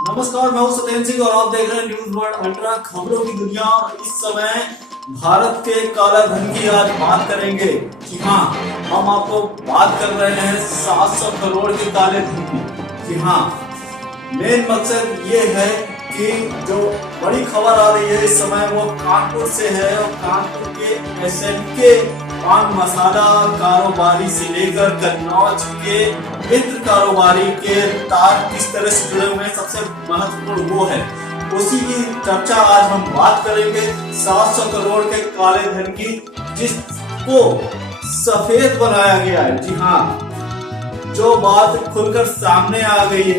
नमस्कार, मैं हूं सत्येंद्र सिंह और आप देख रहे हैं न्यूज वर्ल्ड अल्ट्रा खबरों की दुनिया। और इस समय भारत के काला धन की आज बात करेंगे। जी हाँ, हम आपको बात कर रहे हैं 700 करोड़ के काले धन की। जी हाँ, मेन मकसद ये है कि जो बड़ी खबर आ रही है इस समय वो कानपुर से है। और कानपुर के एसएनके पान मसाला कारोबारी से लेकर कन्नौज के मित्र कारोबारी के तार किस तरह से जुड़े हुए हैं, सबसे महत्वपूर्ण वो है। उसी की चर्चा आज हम बात करेंगे। 700 करोड़ के काले धन की जिसको सफेद बनाया गया है। जी हाँ, जो बात खुलकर सामने आ रही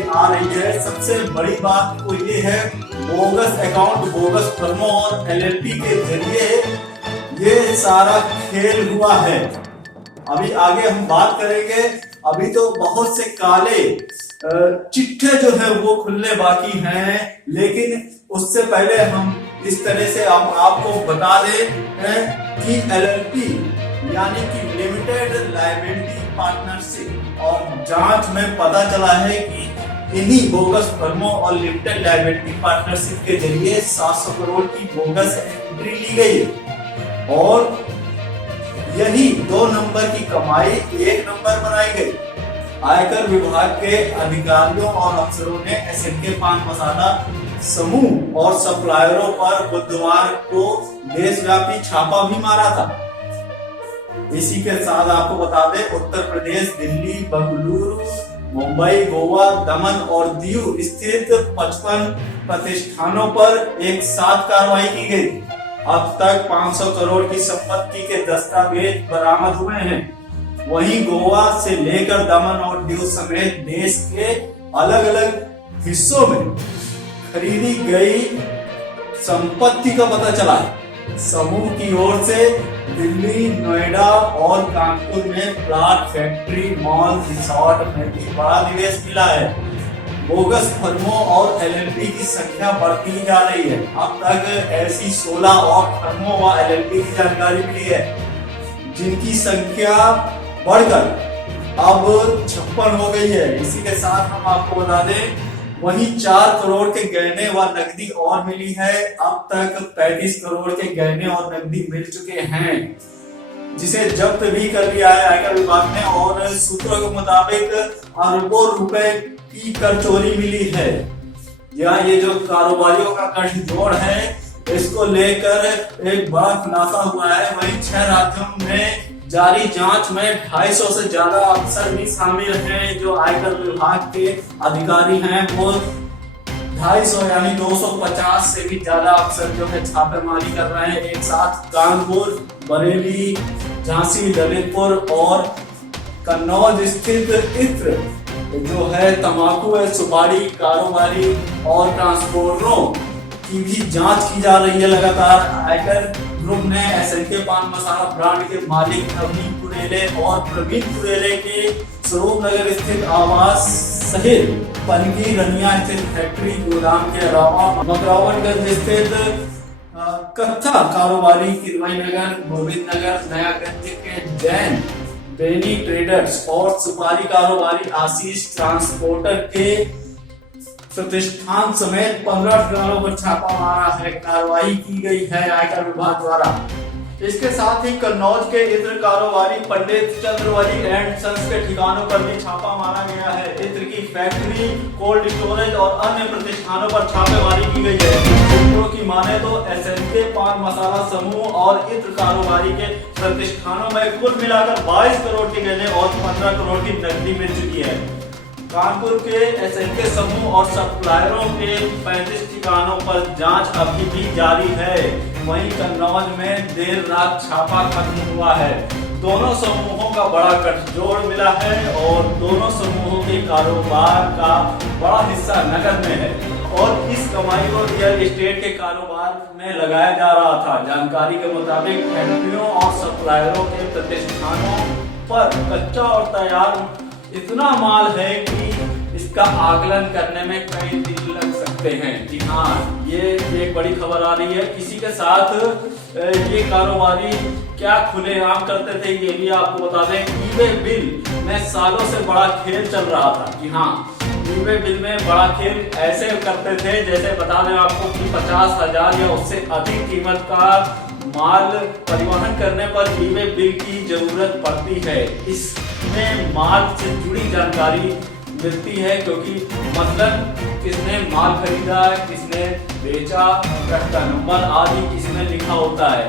है, सबसे बड़ी बात वो ये है, बोगस अकाउंट, बोगस फर्मों और एलएलपी के जरिए ये सारा खेल हुआ है। अभी आगे हम बात करेंगे। अभी तो बहुत से काले चिट्ठे जो है वो खुलने बाकी हैं, लेकिन उससे पहले हम इस तरह से आपको बता दें कि एलएलपी यानी कि लिमिटेड लायबिलिटी पार्टनरशिप, और जांच में पता चला है कि इन्हीं बोगस फर्मों और लिमिटेड लायबिलिटी पार्टनरशिप के जरिए 700 करोड़ की बोगस एंट्री ली गई। और यही 2 नंबर की कमाई 1 नंबर बनाई गई। आयकर विभाग के अधिकारियों और अफसरों ने एसएनके पान मसाला समूह और सप्लायरों पर बुधवार को देशव्यापी छापा भी मारा था। इसी के साथ आपको बता दें, उत्तर प्रदेश, दिल्ली, बेंगलुरु, मुंबई, गोवा, दमन और दीव स्थित 55 प्रतिष्ठानों पर एक साथ कार्रवाई की गई। अब तक 500 करोड़ की संपत्ति के दस्तावेज बरामद हुए हैं। वहीं गोवा से लेकर दमन और दीव समेत देश के अलग अलग हिस्सों में खरीदी गई संपत्ति का पता चला है। समूह की ओर से दिल्ली, नोएडा और कानपुर में प्लाट, फैक्ट्री, मॉल, रिसोर्ट में भी बड़ा निवेश मिला है। बोगस फर्मों और एलएलपी की संख्या बढ़ती जा रही है। अब तक ऐसी 16 और फर्मों व एलएलपी की जानकारी मिली है, जिनकी संख्या बढ़कर अब 56 हो गई है। इसी के साथ हम आपको बता दें, वहीं 4 करोड़ के गहने व नकदी और मिली है। अब तक 35 करोड़ के गहने और नकदी मिल चुके हैं, जिसे जब्त भी कर लिया है आयकर विभाग ने। और सूत्रों के मुताबिक अरबों रुपए की कर चोरी मिली है। ये जो कारोबारियों का गठजोड़ है, इसको लेकर एक बड़ा खुलासा हुआ है। वहीं 6 राज्यों में जारी जांच में 250 से ज्यादा अफसर भी शामिल हैं। जो आयकर विभाग के अधिकारी हैं वो 250 यानी 250 से भी ज्यादा अफसर जो है छापेमारी कर रहे हैं एक साथ। कानपुर, बरेली, झांसी, ललितपुर और कन्नौज स्थित इत्र जो है तंबाकू है, सुपारी कारोबारी और ट्रांसपोर्टरों की भी जांच की जा रही है लगातार। आयकर ग्रुप ने एसएनके पान मसाला ब्रांड के मालिक नवीन कुरेले और प्रवीण कुरेले के स्वरूप नगर स्थित आवास सहित पनकी रनिया स्थित फैक्ट्री गोदाम के अलावा मकरावनगंज स्थित कत्था कारोबारी, किरवाई नगर, गोविंद नगर, नयागंज के जैन बेनी ट्रेडर्स और सुपारी कारोबारी आशीष ट्रांसपोर्टर के प्रतिष्ठान समेत 15 ठिकानों पर छापा मारा है। कार्रवाई की गई है आयकर विभाग द्वारा। इसके साथ ही कन्नौज के इत्र कारोबारी पंडित चंद्रवली एंड सन्स के ठिकानों पर भी छापा मारा गया है। इत्र की फैक्ट्री, कोल्ड स्टोरेज और अन्य प्रतिष्ठानों पर छापेमारी की गई है। सूत्रों की माने तो एसएनके पान मसाला समूह और इत्र कारोबारी के प्रतिष्ठानों में कुल मिलाकर 22 करोड़ के गहने और 15 करोड़ की नकदी मिल चुकी है। कानपुर के एसएनके समूह और सप्लायरों के 35 ठिकानों पर जांच अभी भी जारी है। वहीं कन्नौज में देर रात छापा खत्म हुआ है। दोनों समूहों का बड़ा गठजोड़ मिला है और दोनों समूहों के कारोबार का बड़ा हिस्सा नगद में है और इस कमाई को रियल एस्टेट के कारोबार में लगाया जा रहा था। जानकारी के मुताबिक फैक्ट्रियों और सप्लायरों के प्रतिष्ठानों पर कच्चा और तैयार इतना माल है कि इसका आकलन करने में कई दिन लग सकते हैं। जी हाँ, ये एक बड़ी खबर आ रही है। इसी के साथ ये कारोबारी क्या खुलेआम करते थे ये भी आपको बता दें। ई-वे बिल में सालों से बड़ा खेल चल रहा था। जी हाँ, ई-वे बिल में बड़ा खेल ऐसे करते थे जैसे बता दें आपको कि 50,000 या उससे अधिक कीमत का माल परिवहन करने पर ई-वे बिल की जरूरत पड़ती है। इसमें माल से जुड़ी जानकारी मिलती है, क्योंकि मतलब किसने माल खरीदा, किसने बेचा, ट्रक का नंबर आदि इसमें लिखा होता है।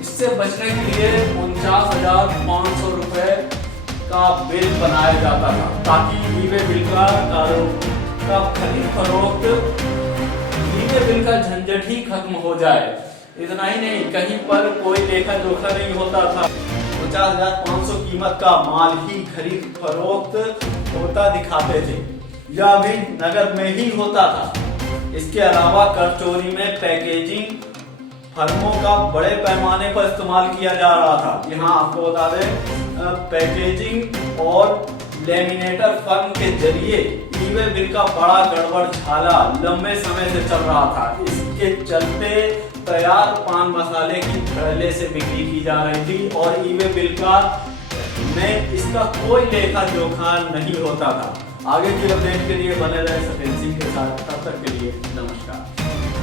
इससे बचने के लिए 49,500 रुपए का बिल बनाया जाता था, ताकि ई-वे बिल का खरीद फरोख्त ई-वे बिल का झंझट ही खत्म हो जाए। इतना ही नहीं, कहीं पर कोई लेखा जोखा नहीं होता था। 50,500 कीमत का माल ही खरीद फरोख्त होता दिखाते थे, या भी नगद में ही होता था। इसके अलावा कर चोरी में पैकेजिंग फर्मों का बड़े पैमाने पर इस्तेमाल किया जा रहा था। यहाँ आपको बता दें, पैकेजिंग और लेमिनेटर फर्म के जरिए ई-वे बिल का बड़ा गड़बड़ झाला लंबे समय से चल रहा था। इसके चलते तैयार पान मसाले की पहले से बिक्री की जा रही थी और ई-वे बिल का में इसका कोई लेखा जोखा नहीं होता था। आगे की अपडेट के लिए बने रहे सफेद सिंह के साथ। तब तक के लिए नमस्कार।